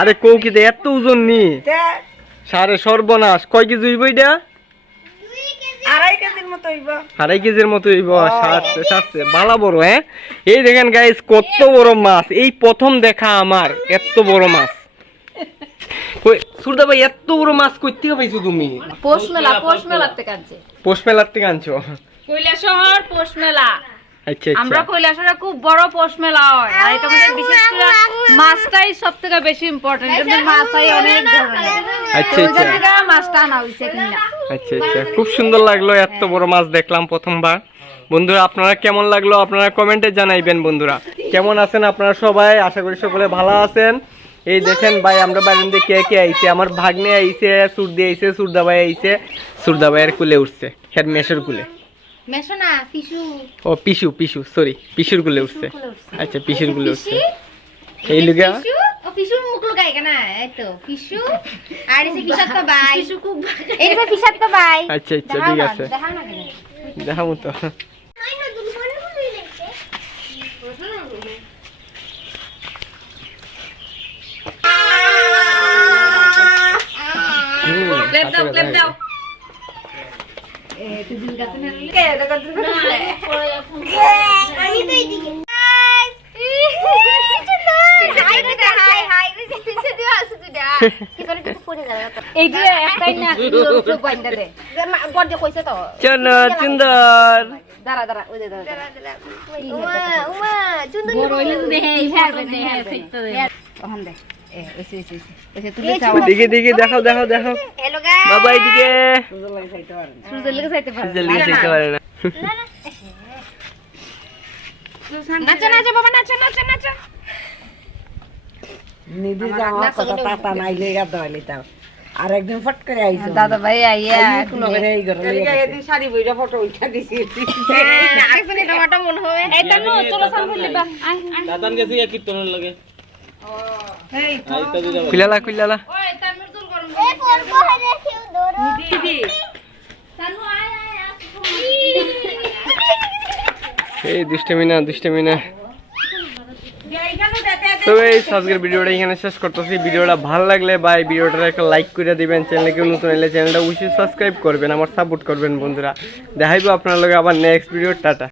আরে কৌকিতে এত ওজন নি সারে সর্বনাশ কয় কেজি হইব এটা 2.5 কেজির মতো হইব 2.5 কেজির মতো হইব সারছে ভালো বড় হ্যাঁ এই দেখেন গাইস কত বড় মাছ এই প্রথম দেখা আমার এত বড় মাছ কই সুরদা ভাই এত বড় মাছ কই থেকে পাইছো তুমি পোষ মেলার থেকে আনছে পোষ মেলার থেকে আনছো কৈলাসহর পোষ মেলা আচ্ছা আমরা আচ্ছা কৈলাসহরে খুব বড় পোষ মেলা হয় আর এটা মধ্যে বিশেষ করে মাছটাই সবথেকে বেশি ইম্পর্টেন্ট কিন্তু মাছাই অনেক ধরনের আচ্ছা আচ্ছা মাছটা আনা হইছে কিনা আচ্ছা আচ্ছা খুব সুন্দর লাগলো এত বড় মাছ দেখলাম প্রথমবার বন্ধুরা আপনারা কেমন লাগলো আপনারা কমেন্টে জানাইবেন বন্ধুরা কেমন আছেন আপনারা সবাই আশা করি সকলে ভালো আছেন এই দেখেন ভাই আমরা বারান্দে কে কে আইছে আমার ভাগ্নে আইছে সুরদি আইছে সুরদা ভাই আইছে সুরদা ভাইয়ের কুলে উঠছে হেড মেশের কুলে মেশো না পিসু ও পিসু সরি পিসুর কুলে উঠছে আচ্ছা পিসুর কুলে উঠছে এই লুগা ও পিসুর মুখ লুকাই কেনা এই তো পিসু আর এসে পিসাত তো ভাই পিসু খুব এই যে পিসাত তো ভাই আচ্ছা আচ্ছা ঠিক আছে দেখা না কেন দেখামু তো ক্লিপ দাও দিকে দিকে দেখাও দেখাও দেখাও বাবা এদিকে চাইতে পারে না নাচো নাচো বাবা নাচো নাচো নাচো নিদি যাওয়া কথা পাতা নাইলে গাদলি তাও আর একদিন ফট করে আইছো দাদা ভাই আইয়া কোন করে এই ঘরে এদিন শাড়ি বইরা ফটো উঠা দিছি আরেকজন এটা মাটা মন হবে এটা নো চলো সাল ফেলবা দাদান গেছে কি কীর্তনের লাগে এই কুইলালা ওই তানুর দুল গরম এই পড়বো হরে কেউ ধরো দিদি তানু আয় আয় এই দুষ্টমিনা এইখানে যেতে তো এই আজকের ভিডিওটা এখানে শেষ করতেছি ভিডিওটা ভালো লাগলে বা এই ভিডিওটা একটা লাইক করে দিবেন চ্যানেলে কেউ নতুন এলে চ্যানেলটা অবশ্যই সাবস্ক্রাইব করবেন আমার সাপোর্ট করবেন বন্ধুরা দেখাইবো আপনার লগে আবার নেক্সট ভিডিও টাটা